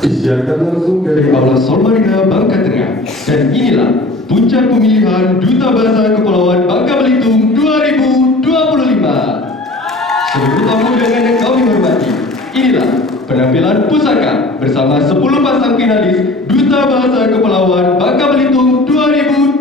Disiarkan langsung dari Aula Solmarina, Bangka Tengah. Dan inilah puncak pemilihan Duta Bahasa Kepulauan Bangka Belitung 2025. Seluruh tamu undangan yang kami hormati, inilah penampilan pusaka bersama 10 pasang finalis Duta Bahasa Kepulauan Bangka Belitung 2025.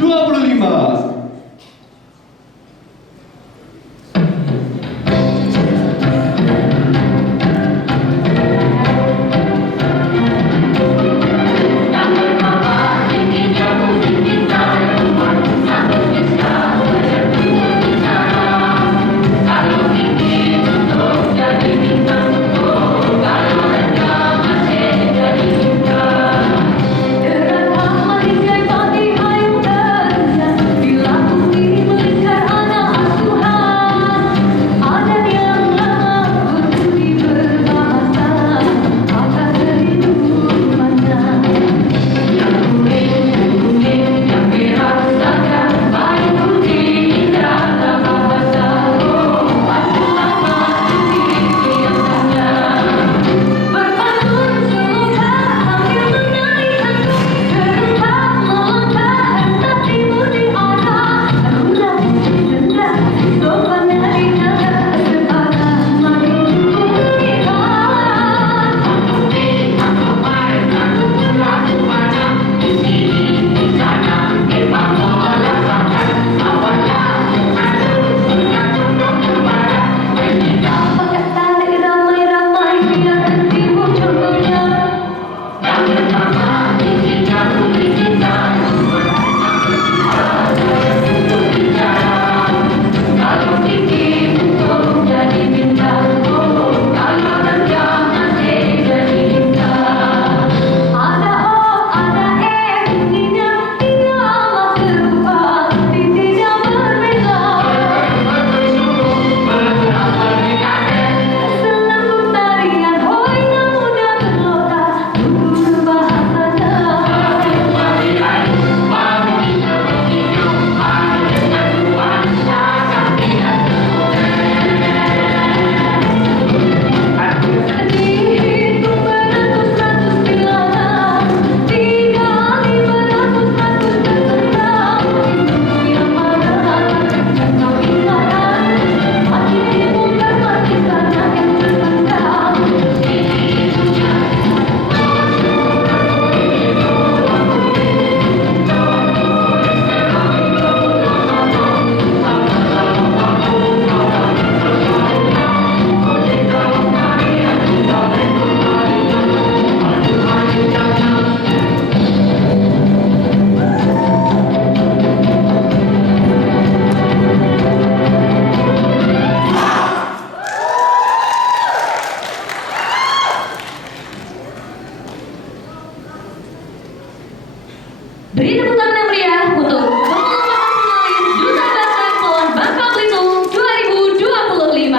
Beri tepuk tangan yang meriah untuk pengumuman finalis Duta Bahasa Kepulauan Bangka Belitung 2025.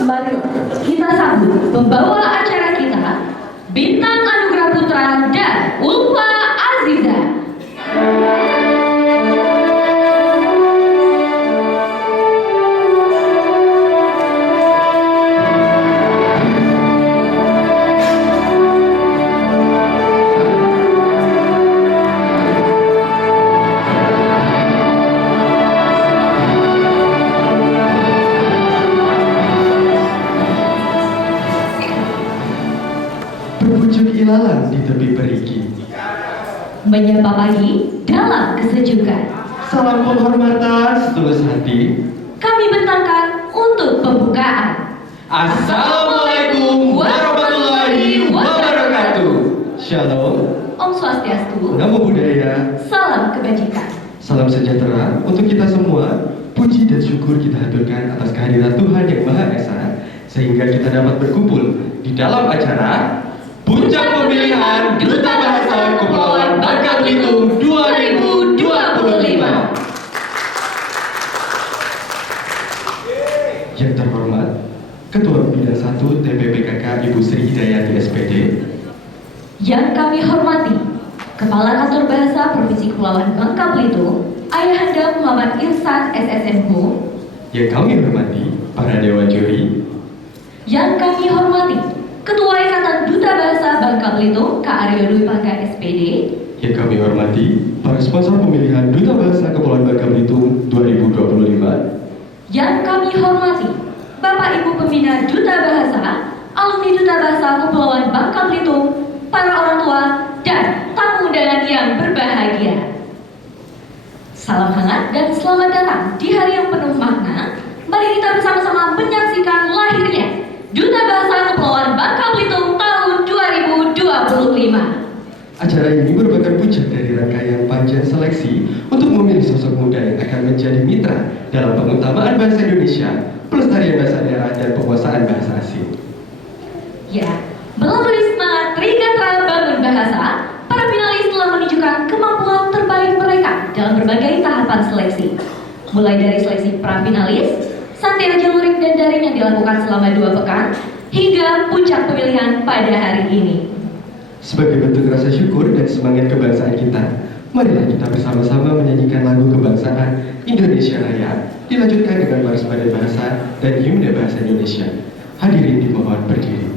Mari kita sambut pembawa acara kita, Bintang Anugerah Putra dan Ulfa Aziza. Berbujuk ilalang di tepi perigi, Menyapa pagi dalam kesejukan. salam penghormatan setulus hati. Kami bentangkan untuk pembukaan. Assalamualaikum warahmatullahi wabarakatuh. Shalom, Om Swastiastu, Namo Buddhaya, salam kebajikan. salam sejahtera untuk kita semua. Puji dan syukur kita haturkan atas kehadiran Tuhan yang Maha Esa, sehingga kita dapat berkumpul di dalam acara Puncak Pemilihan Duta Bahasa Kepulauan Bangka Belitung 2025. Yang terhormat, Ketua Bidang 1 TPPKK Ibu Sri Hidayati SPD. Yang kami hormati, Kepala Kantor Bahasa Provinsi Kepulauan Bangka Belitung, Ayahanda Muhammad Irsan SSMHU. Yang kami hormati, para Dewan Juri. Yang kami hormati, Ketua Ikatan Duta Bahasa Bangka Belitung, Kak Aryo Dwi Pangga SPD. Yang kami hormati, para sponsor pemilihan Duta Bahasa Kepulauan Bangka Belitung 2025. Yang kami hormati, Bapak Ibu Pembina Duta Bahasa, alumni Duta Bahasa Kepulauan Bangka Belitung, para orang tua, dan tamu undangan yang berbahagia. Salam hangat dan selamat datang di hari yang penuh makna. Mari kita bersama-sama menyaksikan lahirnya Duta Bahasa Kepulauan Bangka Belitung tahun 2025. Acara ini merupakan puncak dari rangkaian panjang seleksi untuk memilih sosok muda yang akan menjadi mitra dalam pengutamaan bahasa Indonesia, pelestarian bahasa daerah, dan penguasaan bahasa asing. Ya, melalui semangat Trigatra Bangun Bahasa, para finalis telah menunjukkan kemampuan terbaik mereka dalam berbagai tahapan seleksi. Mulai dari seleksi pra-finalis, santai luring dan daring yang dilakukan selama 2 pekan, hingga puncak pemilihan pada hari ini. Sebagai bentuk rasa syukur dan semangat kebangsaan kita, marilah kita bersama-sama menyanyikan lagu kebangsaan Indonesia Raya, dilanjutkan dengan Maris Badai Bahasa dan Himne Bahasa Indonesia. Hadirin dimohon berdiri.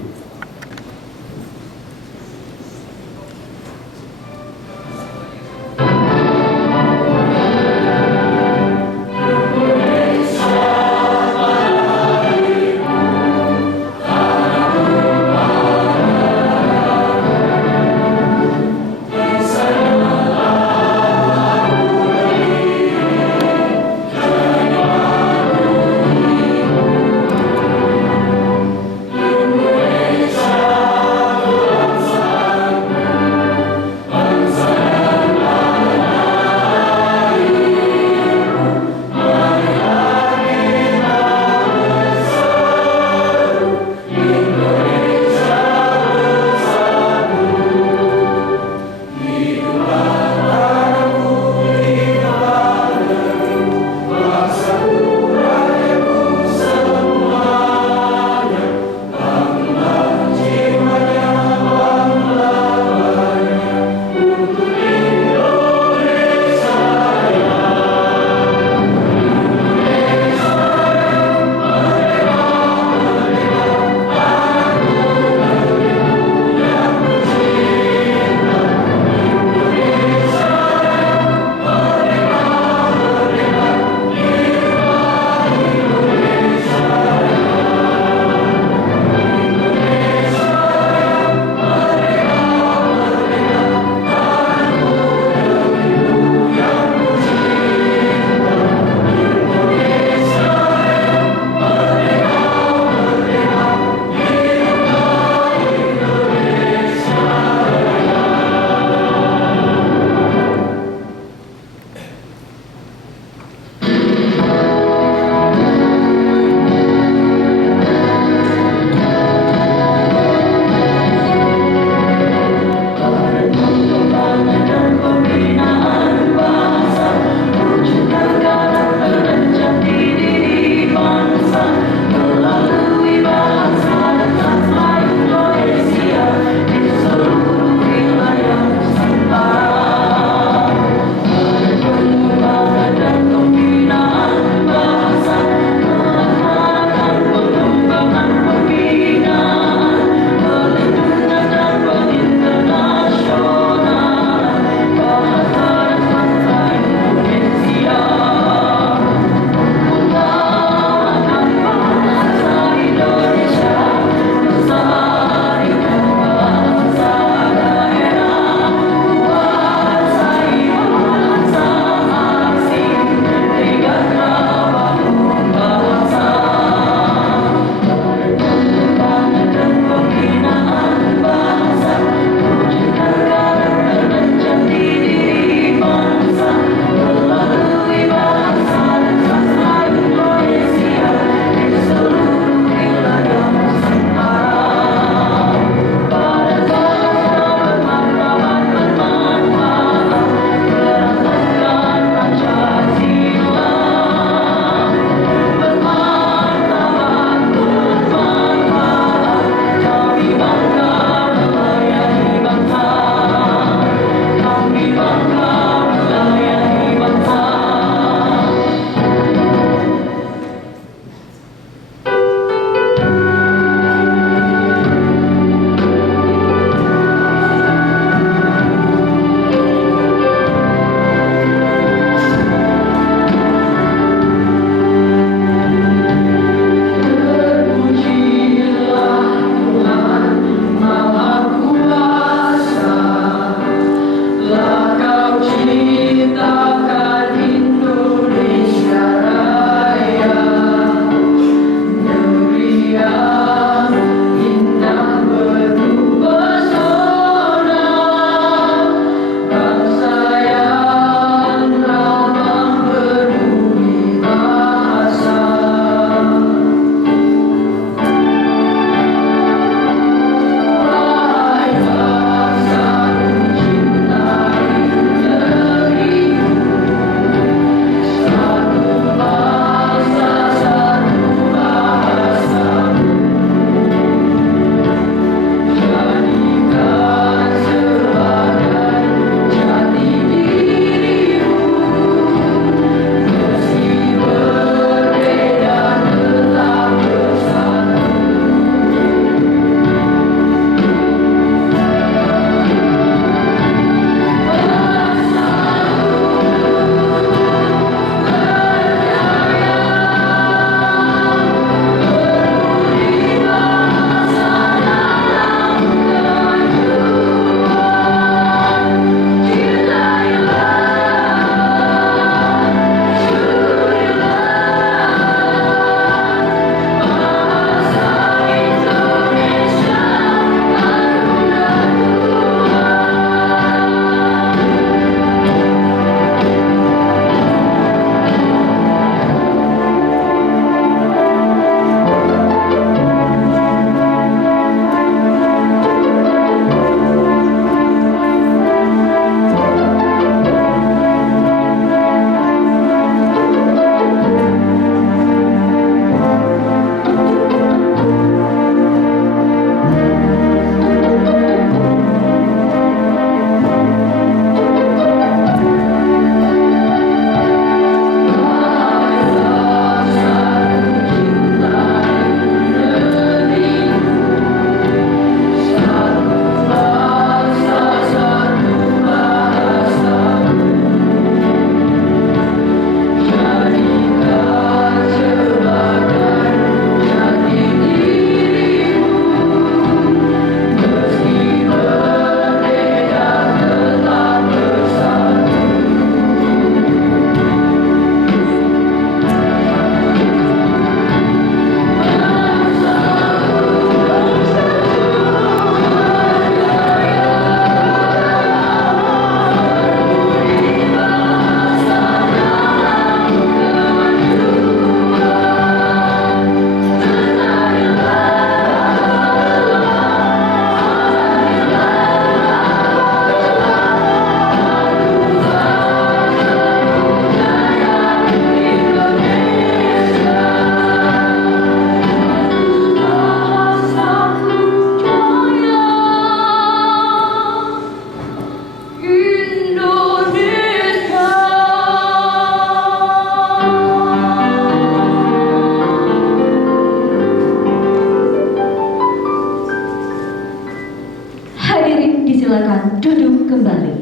duduk kembali.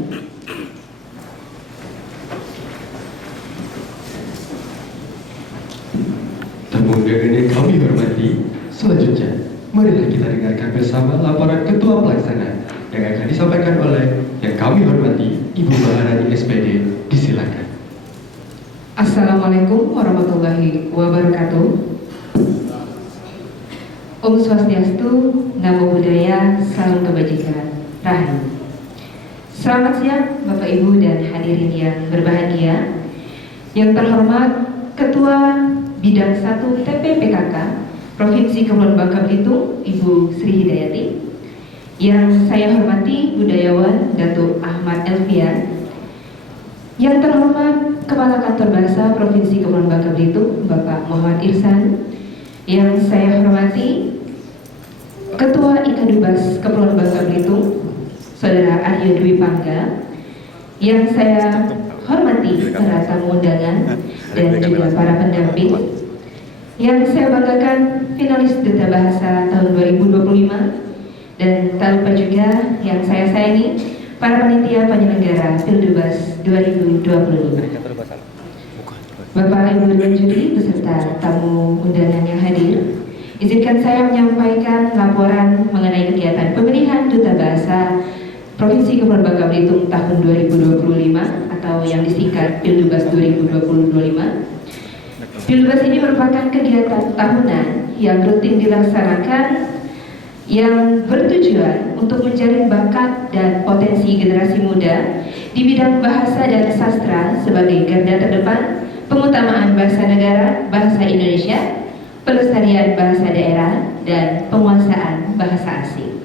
Tamu undangan yang kami hormati, selanjutnya marilah kita dengarkan bersama laporan Ketua Pelaksana yang akan disampaikan oleh yang kami hormati Ibu Maharani SPD. Disilakan. Assalamualaikum warahmatullahi wabarakatuh. Om Swastiastu, Namo Buddhaya, Salam Kebajikan, Rahayu. Selamat siang Bapak Ibu dan hadirin yang berbahagia. Yang terhormat Ketua Bidang 1 TPPKK Provinsi Kepulauan Bangka Belitung, Ibu Sri Hidayati. Yang saya hormati Budayawan Datuk Ahmad Elfian. Yang terhormat Kepala Kantor Bahasa Provinsi Kepulauan Bangka Belitung, Bapak Muhammad Irsan. Yang saya hormati Ketua Ikadubas Kepulauan Bangka Belitung, Saudara Aryo Dwi Pangga. Yang saya hormati para tamu undangan dan juga para pendamping. Yang saya banggakan finalis Duta Bahasa tahun 2025. Dan tak lupa juga yang saya sayangi para panitia penyelenggara Pildubas 2025. Bapak Ibu dan juri beserta tamu undangan yang hadir, izinkan saya menyampaikan laporan mengenai kegiatan pemilihan Duta Bahasa Provinsi Kepulauan Bangka Belitung tahun 2025 atau yang disingkat Pildubas 2025. Pildubas ini merupakan kegiatan tahunan yang rutin dilaksanakan yang bertujuan untuk menjalin bakat dan potensi generasi muda di bidang bahasa dan sastra sebagai garda terdepan pengutamaan bahasa negara, bahasa Indonesia, pelestarian bahasa daerah, dan penguasaan bahasa asing.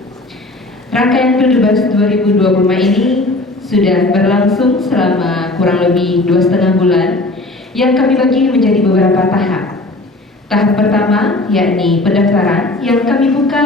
Rangkaian Pildubas 2025 ini sudah berlangsung selama kurang lebih 2,5 bulan yang kami bagi menjadi beberapa tahap. Tahap pertama yakni pendaftaran yang kami buka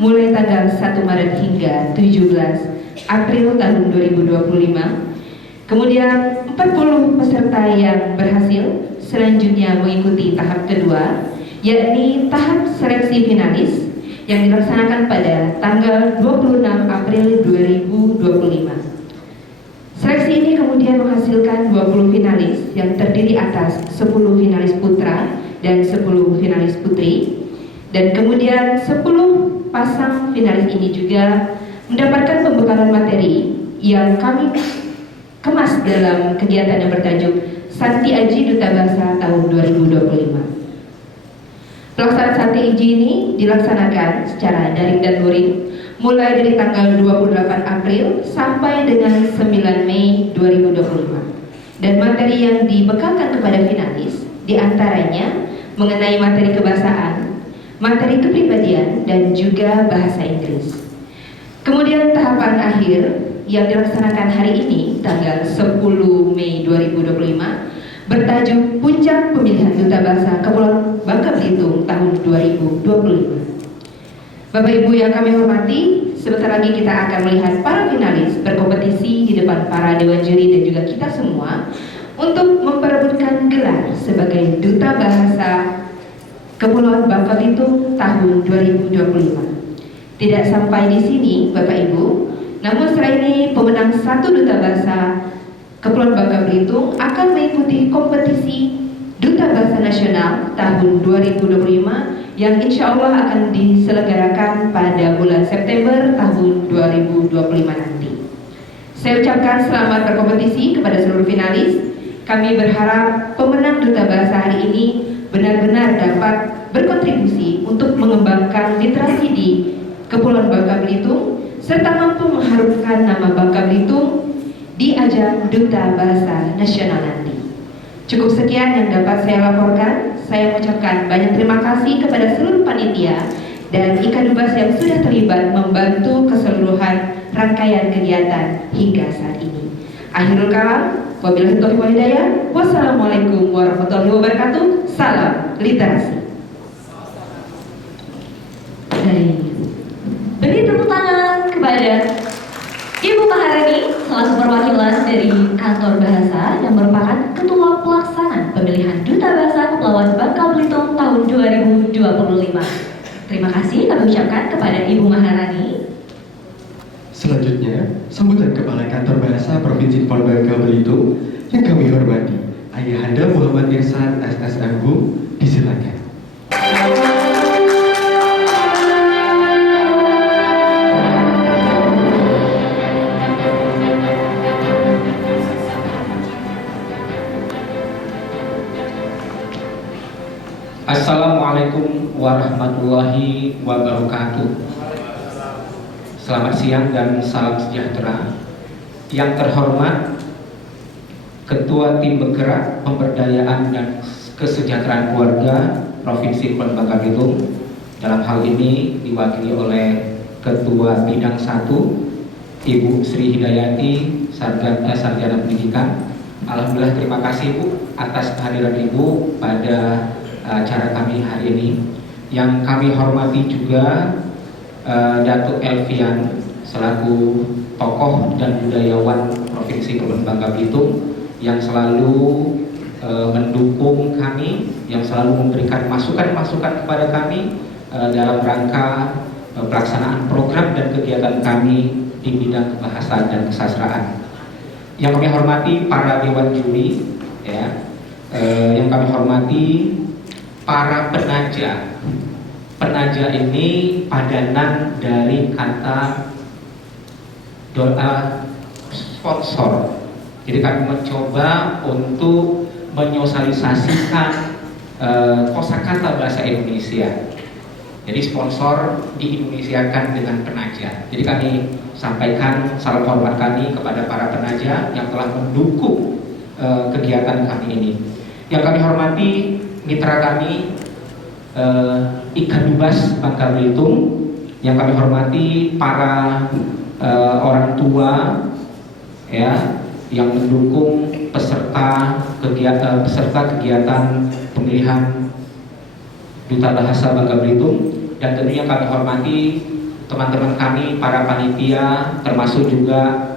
mulai tanggal 1 Maret hingga 17 April tahun 2025. Kemudian 40 peserta yang berhasil selanjutnya mengikuti tahap kedua yakni tahap seleksi finalis yang dilaksanakan pada tanggal 26 April 2025. Seleksi ini kemudian menghasilkan 20 finalis yang terdiri atas 10 finalis putra dan 10 finalis putri, dan kemudian 10 pasang finalis ini juga mendapatkan pembekalan materi yang kami kemas dalam kegiatan yang bertajuk Santi Aji Duta Bahasa tahun 2025. Pelaksanaan Santi Aji ini dilaksanakan secara daring dan luring mulai dari tanggal 28 April sampai dengan 9 Mei 2025. Dan materi yang dibekalkan kepada finalis diantaranya mengenai materi kebahasaan, materi kepribadian, dan juga bahasa Inggris. Kemudian tahapan akhir yang dilaksanakan hari ini tanggal 10 Mei 2025 bertajuk Puncak Pemilihan Duta Bahasa Kepulauan Bangka Belitung tahun 2025. Bapak Ibu yang kami hormati, sebentar lagi kita akan melihat para finalis berkompetisi di depan para dewan juri dan juga kita semua untuk memperebutkan gelar sebagai Duta Bahasa Kepulauan Bangka Belitung tahun 2025. Tidak sampai di sini Bapak Ibu, namun setelah ini pemenang satu Duta Bahasa Kepulauan Bangka Belitung akan mengikuti kompetisi Duta Bahasa Nasional tahun 2025 yang insya Allah akan diselenggarakan pada bulan September tahun 2025 nanti. Saya ucapkan selamat berkompetisi kepada seluruh finalis. Kami berharap pemenang Duta Bahasa hari ini benar-benar dapat berkontribusi untuk mengembangkan literasi di Kepulauan Bangka Belitung serta mampu mengharumkan nama Bangka Belitung di ajang Duta Bahasa Nasional nanti. Cukup sekian yang dapat saya laporkan. Saya mengucapkan banyak terima kasih kepada seluruh panitia dan Ikadubas yang sudah terlibat membantu keseluruhan rangkaian kegiatan hingga saat ini. Akhirul kalam. Wabillahi taufiq wal hidayah. Wassalamualaikum warahmatullahi wabarakatuh. Salam literasi. Beri tepuk tangan kepada Ibu Maharani selaku perwakilan dari Kantor Bahasa yang merupakan Ketua Pelaksana Pemilihan Duta Bahasa Kepulauan Bangka Belitung tahun 2025. Terima kasih kami ucapkan kepada Ibu Maharani. Selanjutnya, sambutan Kepala Kantor Bahasa Provinsi Kepulauan Bangka Belitung yang kami hormati, Ayahanda Muhammad Irsan SSM, disilakan. Assalamualaikum warahmatullahi wabarakatuh. Selamat siang dan salam sejahtera. Yang terhormat Ketua Tim Bergerak Pemberdayaan dan Kesejahteraan Keluarga Provinsi Kepulauan Bangka Belitung, dalam hal ini diwakili oleh Ketua Bidang 1 Ibu Sri Hidayati, Sarjana Pendidikan. Alhamdulillah, terima kasih Bu atas kehadiran Ibu pada acara kami hari ini. Yang kami hormati juga Datuk Elvian selaku tokoh dan budayawan Provinsi Kepulauan Bangka Belitung yang selalu mendukung kami, yang selalu memberikan masukan-masukan kepada kami dalam rangka pelaksanaan program dan kegiatan kami di bidang kebahasaan dan kesastraan. Yang kami hormati para dewan juri, ya, yang kami hormati para penaja. Penaja ini padanan dari kata doa sponsor. Jadi kami mencoba untuk menyosialisasikan kosakata bahasa Indonesia. Jadi sponsor diindonesiakan dengan penaja. Jadi kami sampaikan salam hormat kami kepada para penaja yang telah mendukung kegiatan kami ini. Yang kami hormati mitra kami Ikan Dubas Bangka Belitung, yang kami hormati para orang tua, ya, yang mendukung peserta kegiatan pemilihan Duta Bahasa Bangka Belitung, dan tentunya kami hormati teman-teman kami para panitia, termasuk juga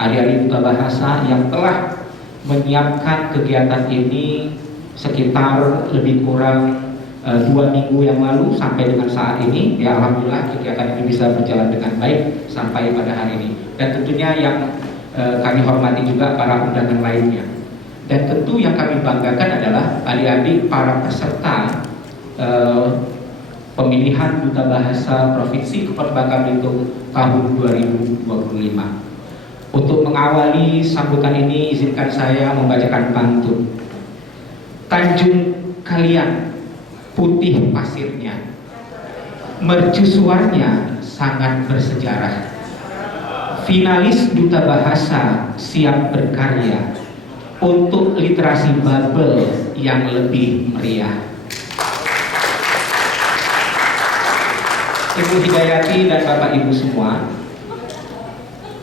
adik-adik Duta Bahasa yang telah menyiapkan kegiatan ini sekitar lebih kurang 2 minggu yang lalu sampai dengan saat ini. Ya, alhamdulillah kegiatan ini bisa berjalan dengan baik sampai pada hari ini. Dan tentunya yang kami hormati juga para undangan lainnya. Dan tentu yang kami banggakan adalah adik-adik para peserta pemilihan Duta Bahasa Provinsi Kepulauan Bangka Belitung tahun 2025. Untuk mengawali sambutan ini, izinkan saya membacakan pantun. Tanjung kalian putih pasirnya, mercusuarnya sangat bersejarah. Finalis Duta Bahasa siap berkarya untuk literasi Babel yang lebih meriah. Ibu Hidayati dan Bapak Ibu semua,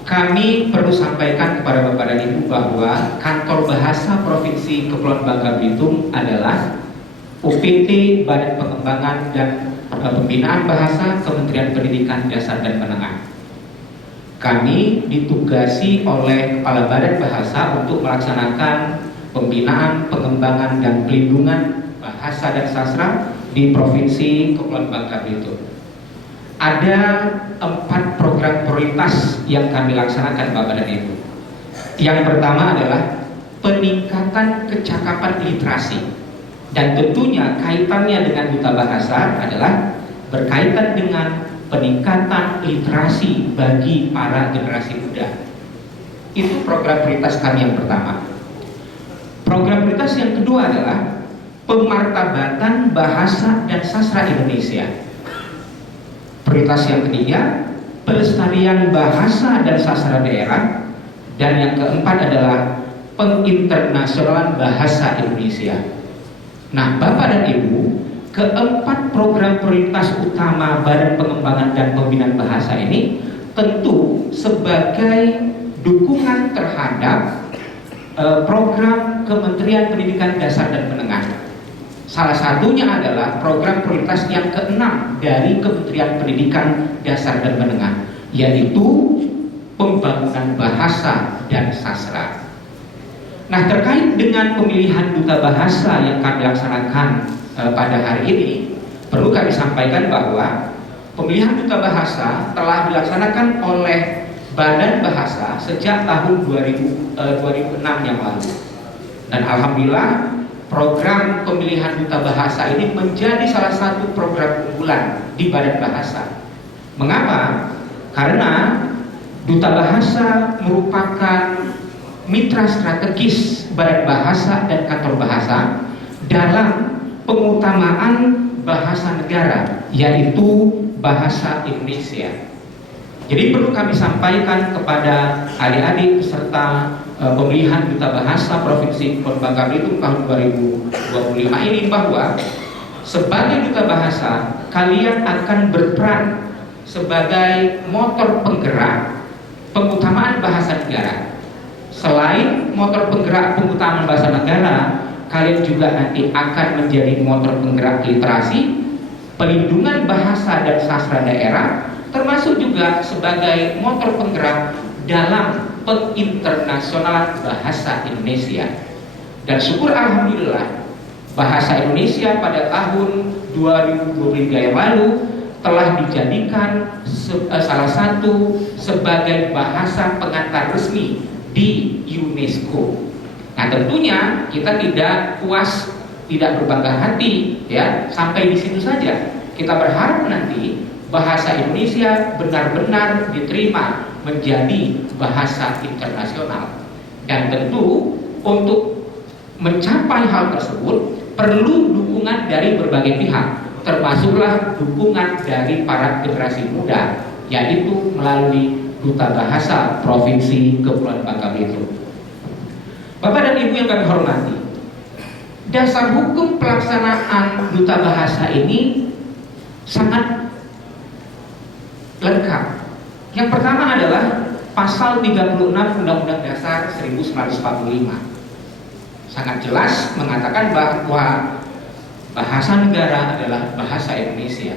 kami perlu sampaikan kepada Bapak dan Ibu bahwa Kantor Bahasa Provinsi Kepulauan Bangka Belitung adalah UPT Badan Pengembangan dan Pembinaan Bahasa Kementerian Pendidikan Dasar dan Menengah. Kami ditugasi oleh Kepala Badan Bahasa untuk melaksanakan pembinaan, pengembangan, dan pelindungan bahasa dan sastra di Provinsi Kepulauan Bangka Belitung. Ada 4 program prioritas yang kami laksanakan Bapak dan Ibu. Yang pertama adalah peningkatan kecakapan literasi. Dan tentunya kaitannya dengan Duta Bahasa adalah berkaitan dengan peningkatan literasi bagi para generasi muda. Itu program prioritas kami yang pertama. Program prioritas yang kedua adalah pemartabatan bahasa dan sastra Indonesia. Prioritas yang ketiga, pelestarian bahasa dan sastra daerah. Dan yang keempat adalah penginternasionalan bahasa Indonesia. Nah, Bapak dan Ibu, keempat program prioritas utama Badan Pengembangan dan Pembinaan Bahasa ini tentu sebagai dukungan terhadap program Kementerian Pendidikan Dasar dan Menengah. Salah satunya adalah program prioritas yang ke-6 dari Kementerian Pendidikan Dasar dan Menengah, yaitu pembangunan bahasa dan sastra. Nah, terkait dengan pemilihan Duta Bahasa yang kami laksanakan pada hari ini, perlu kami sampaikan bahwa pemilihan Duta Bahasa telah dilaksanakan oleh Badan Bahasa sejak tahun 2006 yang lalu. Dan alhamdulillah program pemilihan duta bahasa ini menjadi salah satu program unggulan di Badan Bahasa. Mengapa? Karena duta bahasa merupakan mitra strategis Badan Bahasa dan Kantor Bahasa dalam pengutamaan bahasa negara, yaitu bahasa Indonesia. Jadi perlu kami sampaikan kepada adik-adik peserta pemilihan duta bahasa Provinsi Kepulauan Bangka Belitung tahun 2025 ini bahwa sebagai duta bahasa kalian akan berperan sebagai motor penggerak pengutamaan bahasa negara. Selain motor penggerak pengutamaan bahasa negara, kalian juga nanti akan menjadi motor penggerak literasi, pelindungan bahasa dan sastra daerah, termasuk juga sebagai motor penggerak dalam penginternasionalan bahasa Indonesia. Dan syukur alhamdulillah bahasa Indonesia pada tahun 2023 yang lalu telah dijadikan salah satu sebagai bahasa pengantar resmi di UNESCO. Nah tentunya kita tidak puas, tidak berbangga hati ya sampai di situ saja. Kita berharap nanti bahasa Indonesia benar-benar diterima menjadi bahasa internasional. Dan tentu untuk mencapai hal tersebut perlu dukungan dari berbagai pihak, termasuklah dukungan dari para generasi muda, yaitu melalui Duta Bahasa Provinsi Kepulauan Bangka Belitung. Bapak dan Ibu yang kami hormati, dasar hukum pelaksanaan Duta Bahasa ini sangat lengkap. Yang pertama adalah pasal 36 Undang-Undang Dasar 1945. Sangat jelas mengatakan bahwa bahasa negara adalah bahasa Indonesia.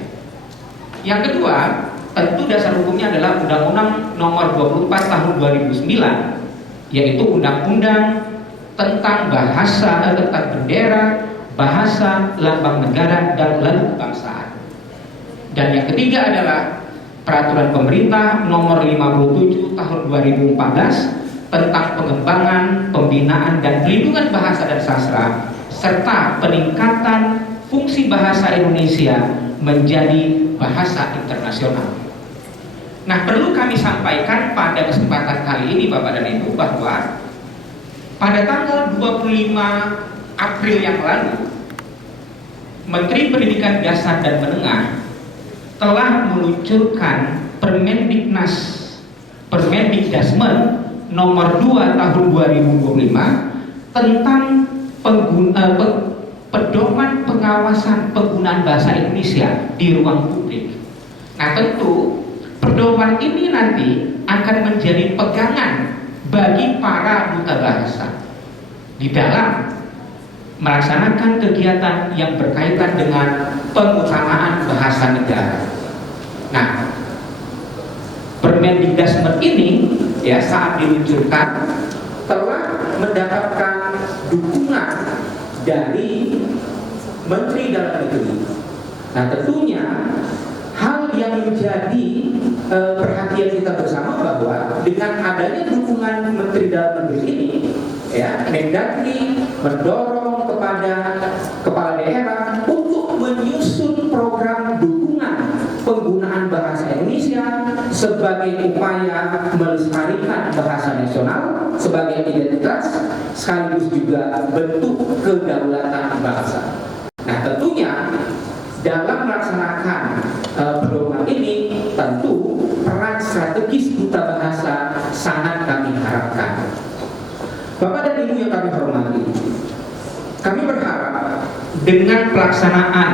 Yang kedua, tentu dasar hukumnya adalah Undang-Undang Nomor 24 Tahun 2009, yaitu Undang-Undang tentang bahasa, tentang bendera, bahasa, lambang negara, dan lagu kebangsaan. Dan yang ketiga adalah Peraturan Pemerintah Nomor 57 Tahun 2014 tentang pengembangan, pembinaan, dan pelindungan bahasa dan sastra serta peningkatan fungsi bahasa Indonesia menjadi bahasa internasional. Nah, perlu kami sampaikan pada kesempatan kali ini Bapak dan Ibu bahwa pada tanggal 25 April yang lalu Menteri Pendidikan Dasar dan Menengah telah meluncurkan Permendikdasmen nomor 2 tahun 2025 tentang pedoman pengawasan penggunaan bahasa Indonesia di ruang publik. Nah tentu pedoman ini nanti akan menjadi pegangan bagi para duta bahasa di dalam melaksanakan kegiatan yang berkaitan dengan pengutamaan bahasa negara. Nah, Permendikdasmen ini ya saat diluncurkan telah mendapatkan dukungan dari Menteri Dalam Negeri. Nah, tentunya hal yang menjadi perhatian kita bersama bahwa dengan adanya dukungan Menteri Dalam Negeri ini, ya, Mendagri mendorong kepada kepala daerah untuk menyusun program dukungan penggunaan bahasa Indonesia sebagai upaya melestarikan bahasa nasional sebagai identitas sekaligus juga bentuk kedaulatan bangsa. Nah, tentunya dalam melaksanakan pedoman ini tentu peran strategis duta bahasa sangat kami harapkan. Bapak dan Ibu yang kami hormati, kami berharap dengan pelaksanaan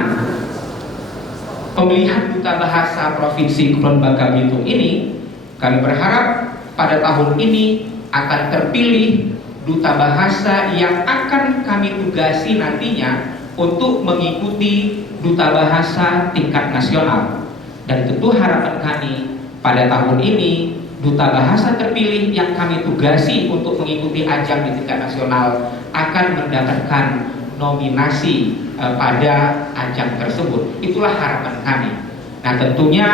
pemilihan duta bahasa Provinsi Kepulauan Bangka Belitung ini, kami berharap pada tahun ini akan terpilih duta bahasa yang akan kami tugasi nantinya untuk mengikuti duta bahasa tingkat nasional. Dan tentu harapan kami pada tahun ini duta bahasa terpilih yang kami tugasi untuk mengikuti ajang di tingkat nasional akan mendapatkan nominasi pada ajang tersebut. Itulah harapan kami. Nah tentunya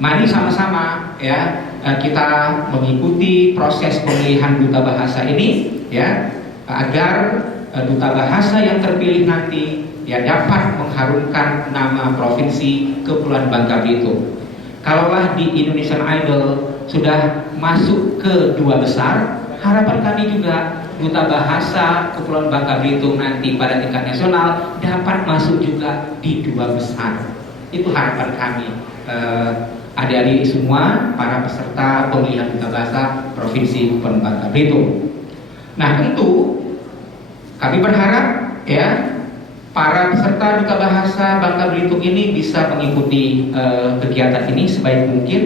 mari sama-sama ya kita mengikuti proses pemilihan duta bahasa ini ya agar duta bahasa yang terpilih nanti ya dapat mengharumkan nama provinsi Kepulauan Bangka Belitung. Kalaulah di Indonesian Idol sudah masuk ke 2 besar, harapan kami juga duta bahasa Kepulauan Bangka Belitung nanti pada tingkat nasional dapat masuk juga di 2 besar. Itu harapan kami, adik-adik semua para peserta pemilihan duta bahasa Provinsi Kepulauan Bangka Belitung. Nah, tentu kami berharap ya para peserta duta bahasa Bangka Belitung ini bisa mengikuti kegiatan ini sebaik mungkin.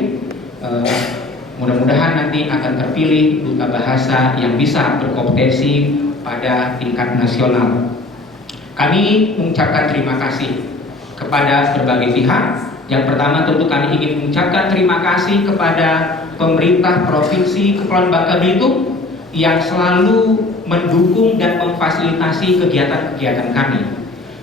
Mudah-mudahan nanti akan terpilih duta bahasa yang bisa berkompetensi pada tingkat nasional. Kami mengucapkan terima kasih kepada berbagai pihak. Yang pertama tentu kami ingin mengucapkan terima kasih kepada pemerintah Provinsi Kepulauan Bangka Belitung yang selalu mendukung dan memfasilitasi kegiatan-kegiatan kami.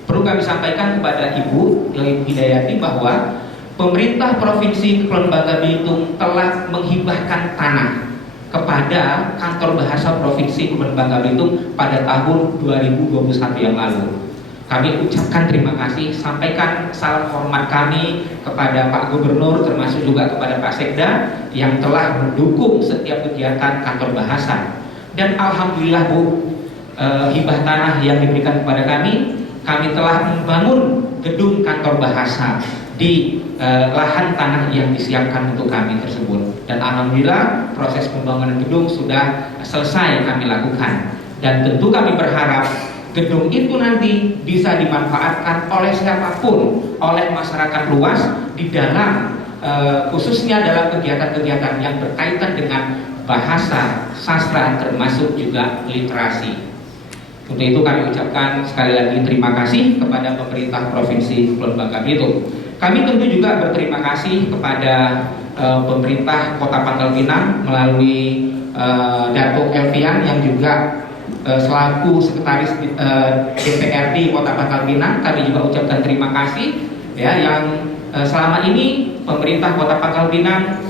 Perlu kami sampaikan kepada Ibu Hidayati bahwa pemerintah Provinsi Kepulauan Bangka Belitung telah menghibahkan tanah kepada Kantor Bahasa Provinsi Kepulauan Bangka Belitung pada tahun 2021 yang lalu. Kami ucapkan terima kasih, sampaikan salam hormat kami kepada Pak Gubernur termasuk juga kepada Pak Sekda yang telah mendukung setiap kegiatan Kantor Bahasa. Dan alhamdulillah Bu, hibah tanah yang diberikan kepada kami telah membangun gedung Kantor Bahasa di lahan tanah yang disiapkan untuk kami tersebut. Dan alhamdulillah proses pembangunan gedung sudah selesai kami lakukan. Dan tentu kami berharap gedung itu nanti bisa dimanfaatkan oleh siapapun, oleh masyarakat luas di dalam khususnya dalam kegiatan-kegiatan yang berkaitan dengan bahasa, sastra, termasuk juga literasi. Untuk itu kami ucapkan sekali lagi terima kasih kepada pemerintah Provinsi Kepulauan Bangka Belitung. Kami tentu juga berterima kasih kepada pemerintah Kota Pangkal Pinang melalui Datuk Elvian yang juga selaku sekretaris DPRD Kota Pangkal Pinang. Kami juga ucapkan terima kasih ya yang selama ini pemerintah Kota Pangkal Pinang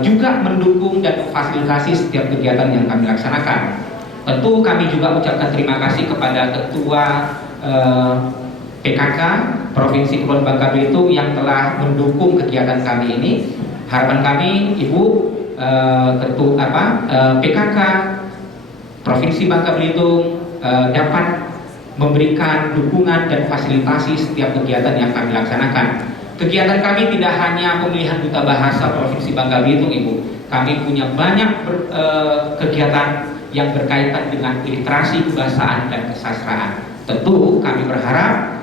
juga mendukung dan memfasilitasi setiap kegiatan yang kami laksanakan. Tentu kami juga ucapkan terima kasih kepada Ketua PKK Provinsi Kepulauan Bangka Belitung yang telah mendukung kegiatan kami ini. Harapan kami Ibu PKK Provinsi Bangka Belitung dapat memberikan dukungan dan fasilitasi setiap kegiatan yang kami laksanakan. Kegiatan kami tidak hanya pemilihan duta bahasa Provinsi Bangka Belitung Ibu. Kami punya banyak kegiatan yang berkaitan dengan literasi kebahasaan dan kesastraan. Tentu kami berharap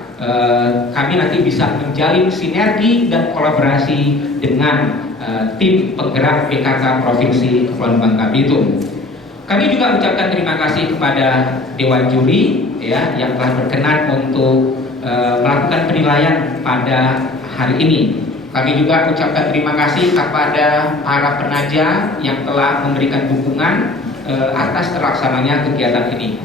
kami nanti bisa menjalin sinergi dan kolaborasi dengan tim penggerak PKK Provinsi Kepulauan Bangka Belitung. Kami juga ucapkan terima kasih kepada Dewan Juri ya yang telah berkenan untuk melakukan penilaian pada hari ini. Kami juga ucapkan terima kasih kepada para penaja yang telah memberikan dukungan atas terlaksananya kegiatan ini.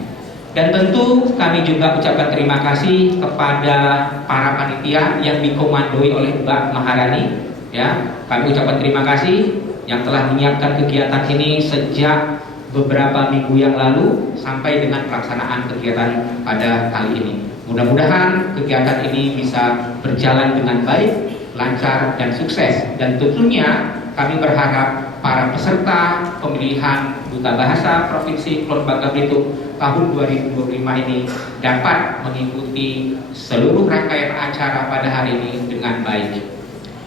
Dan tentu kami juga ucapkan terima kasih kepada para panitia yang dikomandoi oleh Mbak Maharani ya. Kami ucapkan terima kasih yang telah menyiapkan kegiatan ini sejak beberapa minggu yang lalu sampai dengan pelaksanaan kegiatan pada kali ini. Mudah-mudahan kegiatan ini bisa berjalan dengan baik, lancar dan sukses. Dan tentunya kami berharap para peserta pemilihan duta bahasa Provinsi Kepulauan Bangka Belitung tahun 2025 ini dapat mengikuti seluruh rangkaian acara pada hari ini dengan baik.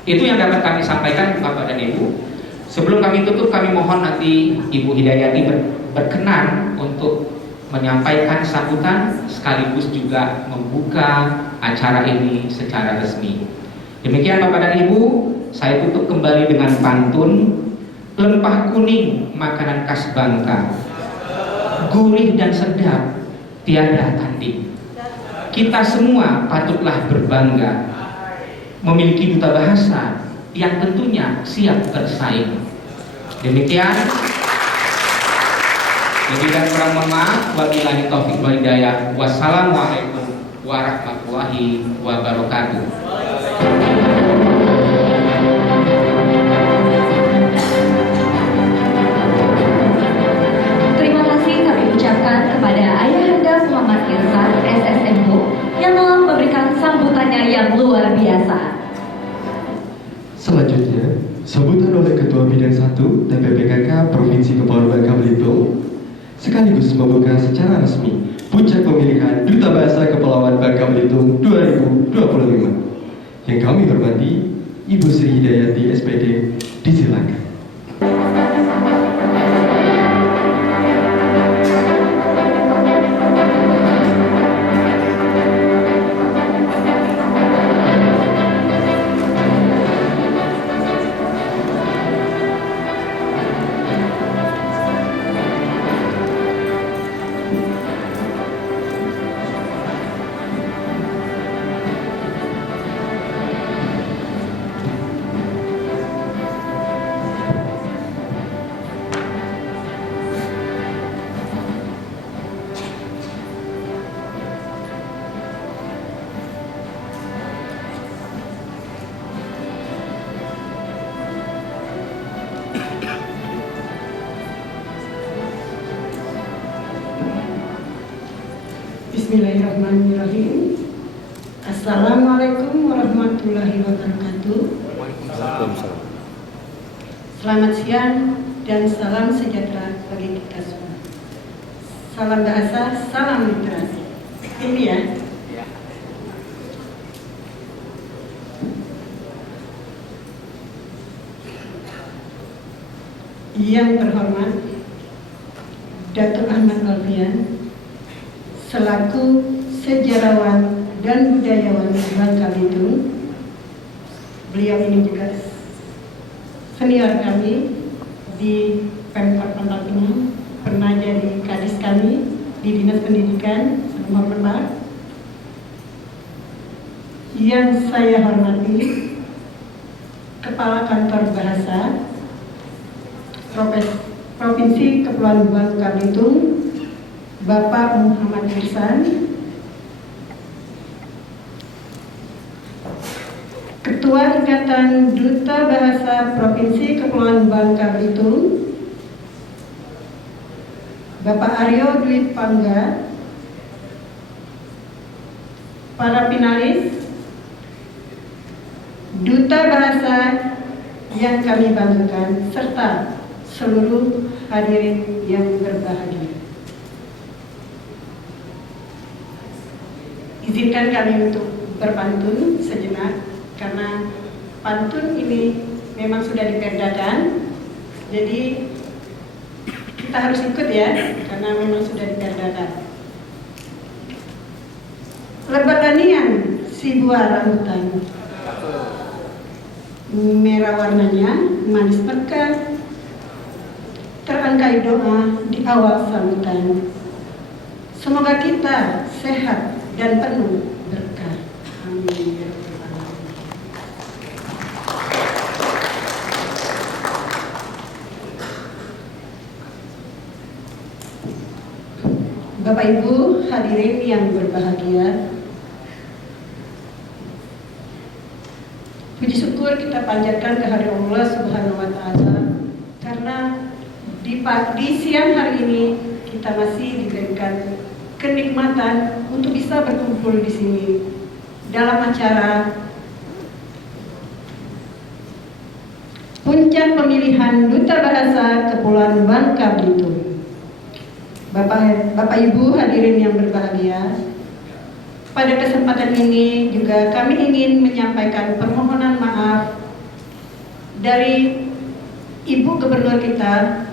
Itu yang dapat kami sampaikan Bapak dan Ibu. Sebelum kami tutup, kami mohon nanti Ibu Hidayati berkenan untuk menyampaikan sambutan sekaligus juga membuka acara ini secara resmi. Demikian Bapak dan Ibu, saya tutup kembali dengan pantun. Lempah kuning makanan khas Bangka, gurih dan sedap tiada tanding. Kita semua patutlah berbangga memiliki duta bahasa yang tentunya siap bersaing. Demikian. Lebih dan kurang mohon maaf. Wabillahi taufiq wal hidayah. Wassalamualaikum warahmatullahi wabarakatuh. Selanjutnya, sambutan oleh Ketua Bidang 1 TPPKK Provinsi Kepulauan Bangka Belitung sekaligus membuka secara resmi Puncak Pemilihan Duta Bahasa Kepulauan Bangka Belitung 2025. Yang kami hormati Ibu Sri Hidayati SPD, disilakan. Bismillahirrahmanirrahim. Assalamualaikum warahmatullahi wabarakatuh. Selamat siang dan salam sejahtera bagi kita semua. Salam bahasa, salam literasi. Ini ya. Yang terhormat Datuk Ahmad Alfian selaku sejarawan dan budayawan Bangka Belitung. Beliau ini juga senior kami di Pemkot Pangkal Pinang, pernah jadi kadis kami di Dinas Pendidikan selama pernah. Yang saya hormati Kepala Kantor Bahasa Provinsi Kepulauan Bangka Belitung, Bapak Muhammad Ihsan, Ketua Ikatan Duta Bahasa Provinsi Kepulauan Bangka Belitung, Bapak Aryo Dwi Pangga, para finalis, Duta Bahasa yang kami banggakan, serta seluruh hadirin yang berbahagia. Izinkan kami untuk berpantun sejenak, karena pantun ini memang sudah diperdakan, jadi kita harus ikut ya, karena memang sudah diperdakan. Lebatanian si buah rambutan, merah warnanya, manis mekar, terangkai doa di awal sambutan. Semoga kita sehat dan penuh berkah. Amin. Bapak Ibu hadirin yang berbahagia, puji syukur kita panjatkan kehadirat Allah Subhanahu wa Ta'ala, karena di siang hari ini kita masih diberikan kenikmatan untuk bisa berkumpul di sini dalam acara Puncak Pemilihan Duta Bahasa Kepulauan Bangka Belitung. Bapak Ibu hadirin yang berbahagia, pada kesempatan ini juga kami ingin menyampaikan permohonan maaf dari Ibu Gubernur kita,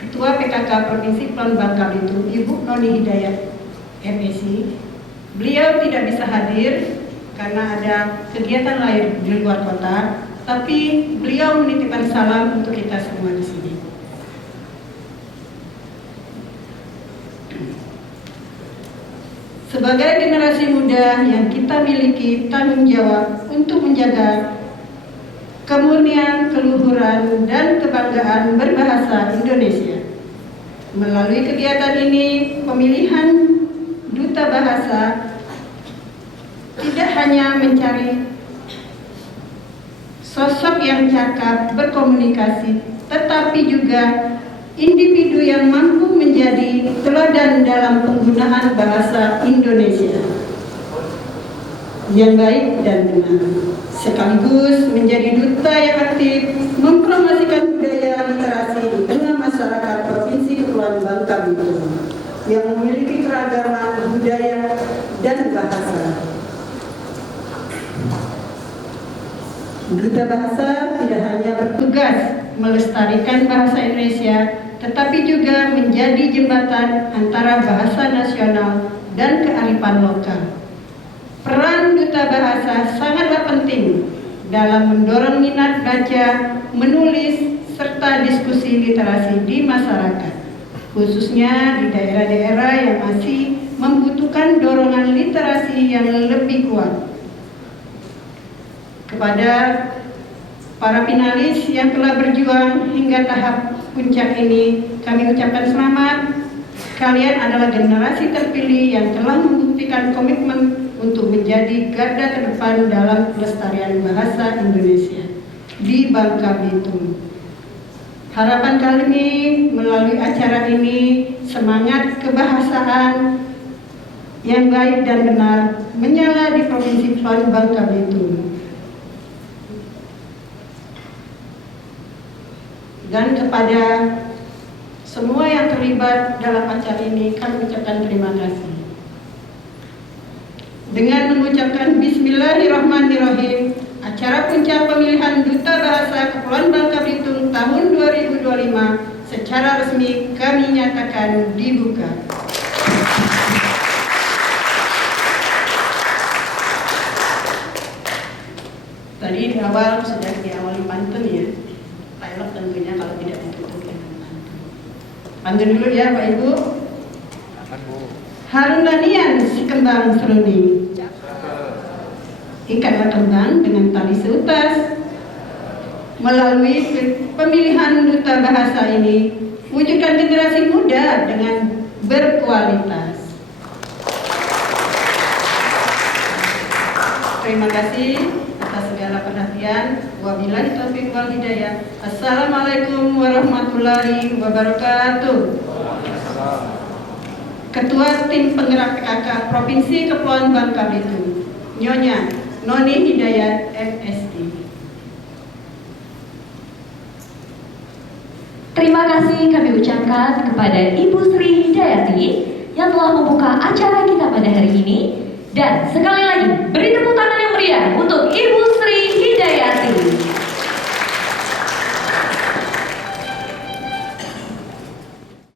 Ketua PKK Provinsi Kepulauan Bangka Belitung, Ibu Noni Hidayat MSI. Beliau tidak bisa hadir karena ada kegiatan lain di luar kota, tapi beliau menitipkan salam untuk kita semua di sini. Sebagai generasi muda yang kita miliki tanggung jawab untuk menjaga kemurnian, keluhuran, dan kebanggaan berbahasa Indonesia. Melalui kegiatan ini, pemilihan Duta Bahasa tidak hanya mencari sosok yang cakap berkomunikasi, tetapi juga individu yang mampu menjadi teladan dalam penggunaan bahasa Indonesia. yang baik dan benar, sekaligus menjadi duta yang aktif mempromosikan budaya literasi di tengah masyarakat Provinsi Kepulauan Bangka Belitung yang memiliki keragaman budaya dan bahasa. Duta Bahasa tidak hanya bertugas melestarikan bahasa Indonesia, tetapi juga menjadi jembatan antara bahasa nasional dan kearifan lokal. Peran Duta Bahasa sangatlah penting dalam mendorong minat baca, menulis, serta diskusi literasi di masyarakat, khususnya di daerah-daerah yang masih membutuhkan dorongan literasi yang lebih kuat. Kepada para finalis yang telah berjuang hingga tahap puncak ini, kami ucapkan selamat. Kalian adalah generasi terpilih yang telah membuktikan komitmen untuk menjadi garda terdepan dalam pelestarian bahasa Indonesia di Bangka Belitung. Harapan kami melalui acara ini, semangat kebahasaan yang baik dan benar menyala di Provinsi Kepulauan Bangka Belitung. Dan kepada semua yang terlibat dalam acara ini, kami ucapkan terima kasih. Dengan mengucapkan Bismillahirrahmanirrahim, acara puncak pemilihan Duta Bahasa Kepulauan Bangka Belitung tahun 2025 secara resmi kami nyatakan dibuka. Tadi di awal sudah diawali pantun ya. Dialog tentunya kalau tidak ditutup dengan pantun. Pantun dulu ya Pak Ibu. Harun Danian si kembang seruni. Ikatlah kembang dengan tali seutas. Melalui pemilihan Duta Bahasa ini, wujudkan generasi muda dengan berkualitas. Terima kasih atas segala perhatian. Wabillahi taufiq wal hidayah. Assalamualaikum warahmatullahi wabarakatuh. Ketua Tim Penggerak PKK Provinsi Kepulauan Bangka Belitung, Nyonya Noni Hidayat MSD. Terima kasih kami ucapkan kepada Ibu Sri Hidayati yang telah membuka acara kita pada hari ini. Dan sekali lagi beri tepuk tangan yang meriah untuk Ibu